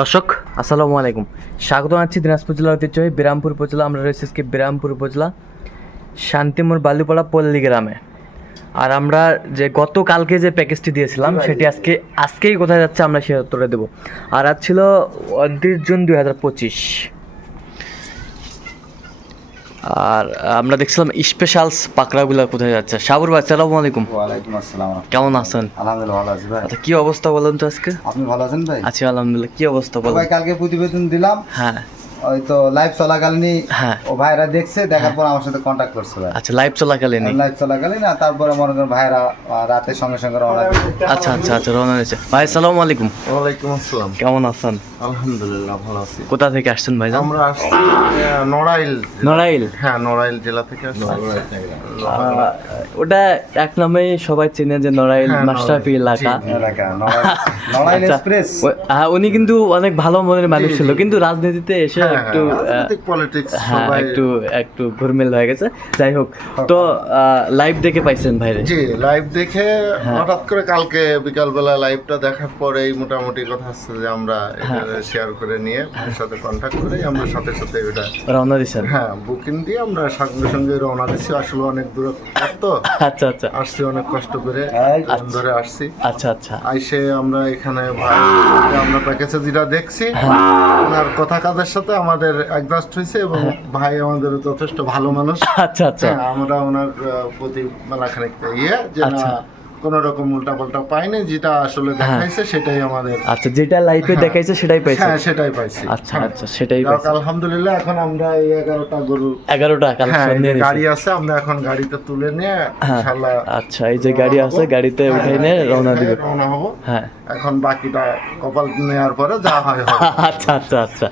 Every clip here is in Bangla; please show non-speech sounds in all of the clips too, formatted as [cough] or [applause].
দর্শক আসসালামু আলাইকুম। স্বাগত আছি দিনাজপুর জেলার ঐতিহ্য বিরামপুর উপজেলা। আমরা রয়েছি আজকে বিরামপুর উপজেলা শান্তিমোর বালুপাড়া পল্লী গ্রামে। আর আমরা যে গতকালকে যে প্যাকেজটি দিয়েছিলাম সেটি আজকে আজকেই কোথায় যাচ্ছে আমরা সে উত্তরে দেবো। আর আজ ছিল উনত্রিশ জুন দুই হাজার পঁচিশ। আর আমরা দেখছিলাম স্পেশালস পাকড়াগুলো কোথায় যাচ্ছে। সাবুর ভাই সালাম আলাইকুম। ওয়ালাইকুম আসসালাম কেমন আছেন? আলহামদুলিল্লাহ ভালো আছি ভাই। আচ্ছা কি অবস্থা বলেন তো আজকে? আপনি ভালো আছেন ভাই? আছি আলহামদুলিল্লাহ। কি অবস্থা বলেন? ভাই কালকে প্রতিবেদন দিলাম। হ্যাঁ। ওই তো লাইভ চলাকালীনই হ্যাঁ। ও ভাইরা দেখছে দেখার পর আমার সাথে কন্ট্যাক্ট করছে ভাই। আচ্ছা লাইভ চলাকালীনই? লাইভ চলাকালীন না তারপরে মনে করেন ভাইরা রাতের সঙ্গে সঙ্গে রওনা আচ্ছা আচ্ছা আচ্ছা রওনা দিয়েছে ভাই আসসালামু আলাইকুম। ওয়ালাইকুম আসসালাম। কেমন আছেন? আলহামদুলিল্লাহ ভালো আছি। কোথা থেকে আসছেন ভাই? আমরা আসছি নড়াইল নড়াইল? হ্যাঁ নড়াইল জেলা থেকে আসছি। ওটা এক নামে সবাই চেনে যে নড়াইল হ্যাঁ, মাস্টারপি এলাকা। এলাকা নড়াইল আচ্ছা, এক্সপ্রেস। হ্যাঁ, উনি কিন্তু অনেক ভালো মনের মানুষ ছিল কিন্তু রাজনীতিতে এসে একটু হ্যাঁ একটু একটু ঘুরমেল হয়ে গেছে। যাই হোক তো লাইভ দেখে পাইছেন ভাইরে জি লাইভ দেখে হ্যাঁ। হঠাৎ করে কালকে বিকালবেলা লাইভটা দেখার পরেই মোটামুটি কথা হচ্ছে যে আমরা হ্যাঁ। শেয়ার করে নিয়ে ভাইয়ের সাথে কন্ট্যাক্ট করে আমরা সাথে সাথে এটা রওনা দিয়েছেন হ্যাঁ বুকিং দিয়ে আমরা সঙ্গে সঙ্গে রওনা দিচ্ছি আসলে অনেক দূর তো আচ্ছা আচ্ছা। আসছি অনেক কষ্ট করে। এই, ধরে আসছি। আচ্ছা আচ্ছা। আইসে আমরা এখানে ভাই আমরা প্যাকেজে যেটা দেখছি ওনার কথা কাজের সাথে আমাদের অ্যাডজাস্ট হয়েছে এবং ভাই আমাদের যথেষ্ট ভালো মানুষ। আচ্ছা আচ্ছা। হ্যাঁ, আমরা ওনার প্রতি মেলাখানিক ইয়ে যে আচ্ছা। না কোনো রকম উল্টা পাল্টা পাইনি যেটা আসলে দেখাইছে সেটাই আমাদের আচ্ছা যেটা লাইভে দেখাইছে সেটাই পাইছে? হ্যাঁ সেটাই পাইছি। আচ্ছা আচ্ছা সেটাই পাইছে। আলহামদুলিল্লাহ এখন আমরা এই এগারোটা গরু এগারোটা হ্যাঁ কালেকশন নিয়ে গাড়ি আছে আমরা এখন গাড়িতে তুলে নিয়ে হ্যাঁ। ইনশাআল্লাহ আচ্ছা এই যে গাড়ি আছে গাড়িতে উঠাই নিয়ে রওনা দিবে। রওনা হব। হ্যাঁ। এখন বাকিটা কপাল নেওয়ার পরে যা হয় [laughs] আচ্ছা আচ্ছা আচ্ছা।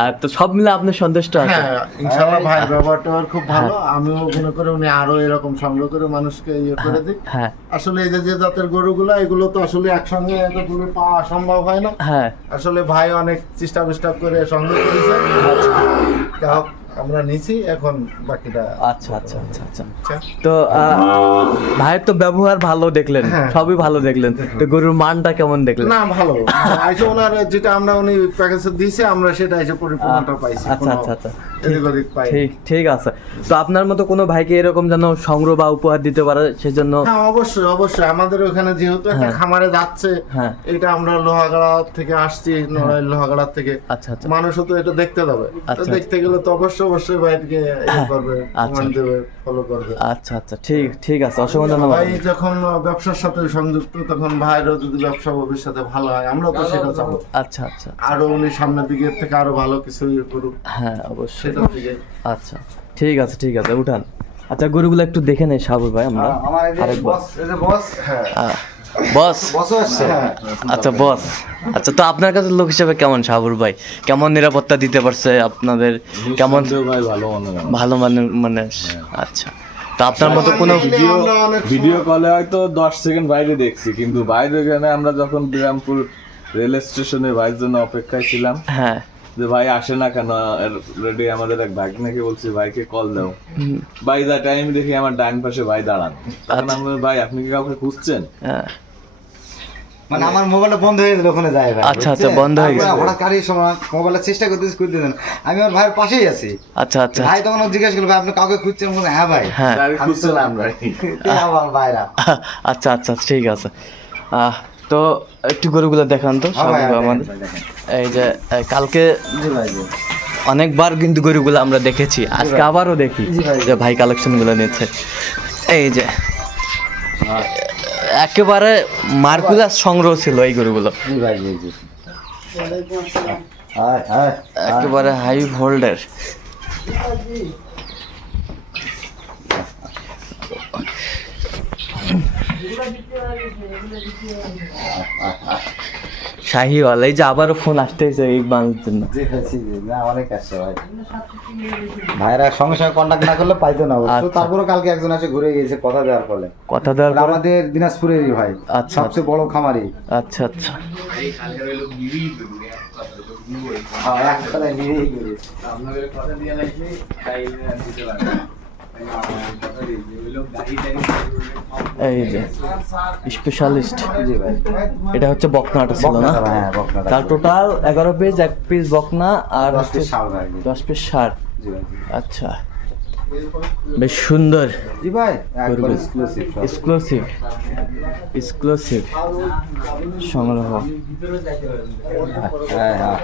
আর তো সব মিলে আপনি সন্তুষ্ট আছেন হ্যাঁ ইনশাআল্লাহ ভাই ব্যবহার ট্যাবহার খুব ভালো। আমিও মনে করি উনি আরও এরকম সংগ্রহ করে মানুষকে ইয়ে করে হ্যাঁ। আসলে এই যে যে জাতের গরুগুলো এগুলো তো আসলে একসঙ্গে এতগুলো পাওয়া সম্ভব হয় না। হ্যাঁ। আসলে ভাই অনেক চেষ্টা করে সংগ্রহ করেছে আমরা নিছি এখন বাকিটা আচ্ছা আচ্ছা আচ্ছা আচ্ছা। আচ্ছা। তো ভাইয়ের তো ব্যবহার ভালো দেখলেন হ্যাঁ। সবই ভালো দেখলেন। তো গরুর মানটা কেমন দেখলেন? না ভালো। আইসে ওনার যেটা আমরা উনি প্যাকেজে দিয়েছে আমরা সেটা এসে পরিপূর্ণতা পাইছি। আচ্ছা আচ্ছা আচ্ছা। ঠিক ঠিক আছে। তো আপনার মতো কোনো ভাইকে এরকম যেন সংগ্রহ বা উপহার দিতে পারে সেজন্য হ্যাঁ অবশ্যই অবশ্যই। আমাদের ওখানে যেহেতু একটা হ্যাঁ। খামারে যাচ্ছে হ্যাঁ। এটা আমরা লোহাগাড়া থেকে আসছি নড়াইল লোহাগাড়া থেকে। আচ্ছা আচ্ছা। মানুষও তো এটা দেখতে যাবে তো আচ্ছা। দেখতে গেলে তো অবশ্যই অবশ্যই ভাইকে ইয়ে করবে আচ্ছা। ফলো করবে। আচ্ছা আচ্ছা ঠিক ঠিক আছে অসংখ্য ধন্যবাদ। ভাই যখন ব্যবসার সাথে সংযুক্ত তখন ভাইয়েরও যদি ব্যবসা ভবিষ্যতে ভালো হয় আমরাও তো সেটা চাবো। আচ্ছা আচ্ছা। আরও উনি সামনের দিকের থেকে আরও ভালো কিছু ইয়ে করুক হ্যাঁ অবশ্যই। সেটা দিকে। আচ্ছা ঠিক আছে ঠিক আছে উঠান। আচ্ছা গরুগুলো একটু দেখে নেই সাবুর ভাই আমরা আমার এই আরেকবার। বস এই বস। হ্যাঁ। বস? বসও আসছে। হ্যাঁ আচ্ছা বস। আচ্ছা তো আপনার কাছে লোক হিসেবে কেমন সাবুর ভাই? কেমন নিরাপত্তা দিতে পারছে আপনাদের? কেমন? ভালো মনে ভালো মানে মানে আচ্ছা। তো আপনার মতো কোনো ভিডিও ভিডিও কলে হয়তো দশ সেকেন্ড বাইরে দেখছি কিন্তু বাইরে এখানে আমরা যখন বিরামপুর রেল স্টেশনে ভাইয়ের জন্য অপেক্ষায় ছিলাম হ্যাঁ। যে ভাই আসে না কেন? রেডি আমাদের এক ভাই বলছি ভাইকে কল দাও। ভাই দা টাইম দেখি আমার ডান পাশে ভাই দাঁড়ান। তখন আমি বলি, ভাই আপনি কি কাউকে খুঁজছেন? হ্যাঁ। মানে আমার মোবাইলটা বন্ধ হয়ে গেছিল ওখানে যায় ভাই আচ্ছা, আচ্ছা, বন্ধ হয়ে গেছে। হঠাৎ কারির সময় মোবাইলের চেষ্টা করতেছি খুঁজতে দেন আমি আমার ভাইয়ের পাশেই আছি। আচ্ছা আচ্ছা। ভাই তখন ও জিজ্ঞেস করল ভাই আপনি কাউকে খুঁজছেন? বললাম, হ্যাঁ ভাই। হ্যাঁ। আমি খুঁজছিলাম ভাই। কে আমার ভাইরা। আচ্ছা আচ্ছা ঠিক আছে। আহ, তো একটু গরুগুলো দেখান তো হ্যাঁ আমাদের। এই যে কালকে অনেকবার কিন্তু গরুগুলো আমরা দেখেছি আজকে আবারও দেখি। যে ভাই কালেকশনগুলো নিচ্ছে এই যে একেবারে মার্কুলাস সংগ্রহ ছিল এই গরুগুলো। হায় হায় একেবারে হাই হোল্ডের শাহিওয়াল এই যে আবারও ফোন আসতেছে এই বাংলার জন্য। না অনেক আসছে ভাই। ভাইরা সঙ্গে সঙ্গে কন্ট্যাক্ট না করলে পাইতো না অবশ্য। আচ্ছা। তারপরে কালকে একজন এসে ঘুরে গিয়েছে কথা দেওয়ার ফলে। কথা দেওয়ার আমাদের দিনাজপুরেরই ভাই আচ্ছা। সবচেয়ে বড় খামারি। আচ্ছা আচ্ছা। হ্যাঁ, একতলায় নিয়েই ঘুরে। এই যে স্পেশালিস্ট এটা হচ্ছে বকনাটা ছিল না? হ্যাঁ বকনাটা তার টোটাল এগারো পিস এক পিস বকনা আর দশ পিস শাল দশ পিস সার। আচ্ছা। বেশ সুন্দর। জি ভাই। এক্সক্লুসিভ এক্সক্লুসিভ এক্সক্লুসিভ সংগ্রহ। হ্যাঁ হ্যাঁ।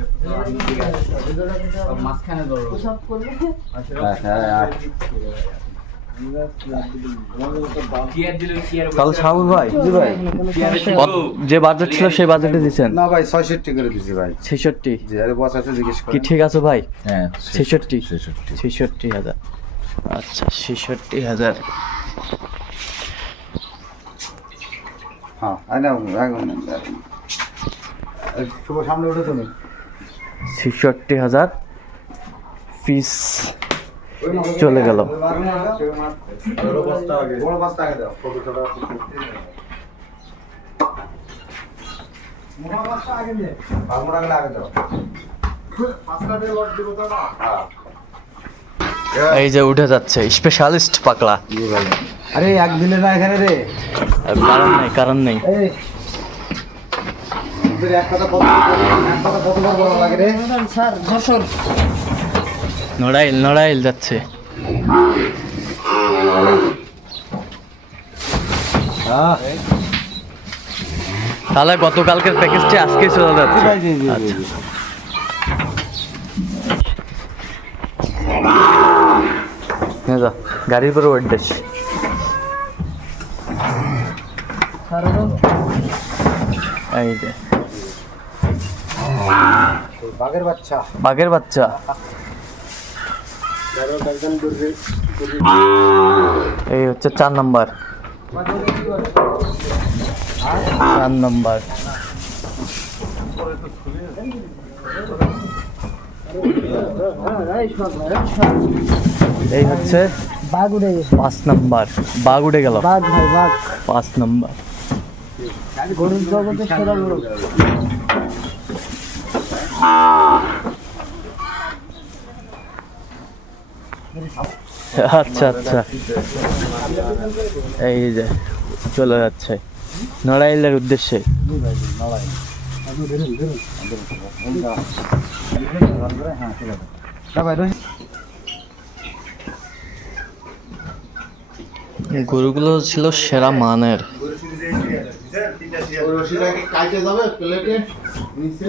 আট। হ্যাঁ, হ্যাঁ, তাহলে সাহুল ভাই জি ভাই। যে বাজেট ছিল সেই বাজেটে দিচ্ছেন না ভাই ছয়ষট্টি করে দিছি ভাই। ছেষট্টি? জি আরে বস আছে জিজ্ঞেস কি ঠিক আছে ভাই? হ্যাঁ ছেষট্টি? ছেষট্টি। ছেষট্টি হাজার। আচ্ছা ছেষট্টি হাজার। হ্যাঁ আই না শুভ সামনে উঠে তুমি। ছেষট্টি হাজার পিস চলে গেল। এই যে উঠে যাচ্ছে স্পেশালিস্ট পাকলা আরে এক দিলে না এখানে রে। কারণ নেই কারণ নেই। এই এক কথা কত এক কথা কতবার বলা লাগে রে। নড়াইল নড়াইল যাচ্ছে। হ্যাঁ। তাহলে গতকালকের প্যাকেজটি আজকে চলে যাচ্ছে। আচ্ছা। গাড়ির পরে ওয়েট দিস এই যে। বাঘের বাচ্চা। বাঘের বাচ্চা। এই হচ্ছে চার নম্বর। চার নাম্বার। এই হচ্ছে বাঘ উড়ে পাঁচ নাম্বার। বাঘ উঠে গেল। বাঘ ভাই বাঘ। পাঁচ নাম্বার। গরুর জগতে সেরা আচ্ছা আচ্ছা। এই যে, চলে যাচ্ছে। নড়াইলের উদ্দেশ্যে। গরুগুলো ছিল সেরা মানের। যাবে প্লেটে? নিচে?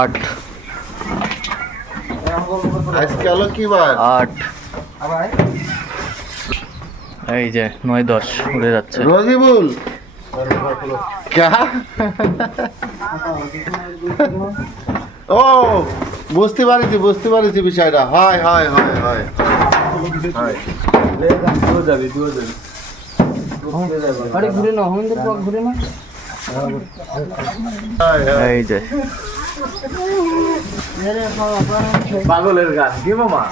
আট। আজকে হলো কি বার? আট। এই যে নয় দশ উড়ে যাচ্ছে। রোজিবুল। क्या ও বুঝতে পারিছি বুঝতে পারিছি বিষয়টা। হয় হয় হয় হয়। হয়। ঘুরে না ঘুরে না। পাগলের গান কি মামা?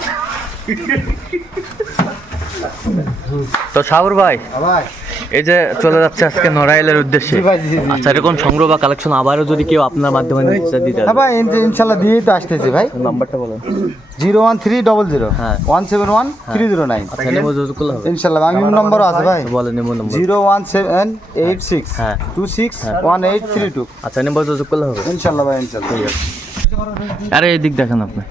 তো সাগর ভাই ভাই। এই যে চলে যাচ্ছে আজকে নড়াইলের উদ্দেশ্যে। আচ্ছা এরকম সংগ্রহ বা কালেকশন আবারও যদি কেউ আপনার মাধ্যমে নিতে দিতে হ্যাঁ ভাই ইন- ইনশাল্লাহ দিয়েই তো আসতেছি ভাই। নাম্বারটা বলেন। Zero one three double zero. হ্যাঁ। One seven one three zero nine. আচ্ছা ইনশাল্লাহ আমি নম্বরও আছে ভাই। বলেন নেব number zero one seven eight six হ্যাঁ। Two six one eight three two. আচ্ছা নেব যোগাযোগ করলে হবে। ইনশাল্লাহ ভাই ইনশাল্লাহ। আরে এই দিক দেখেন আপনি।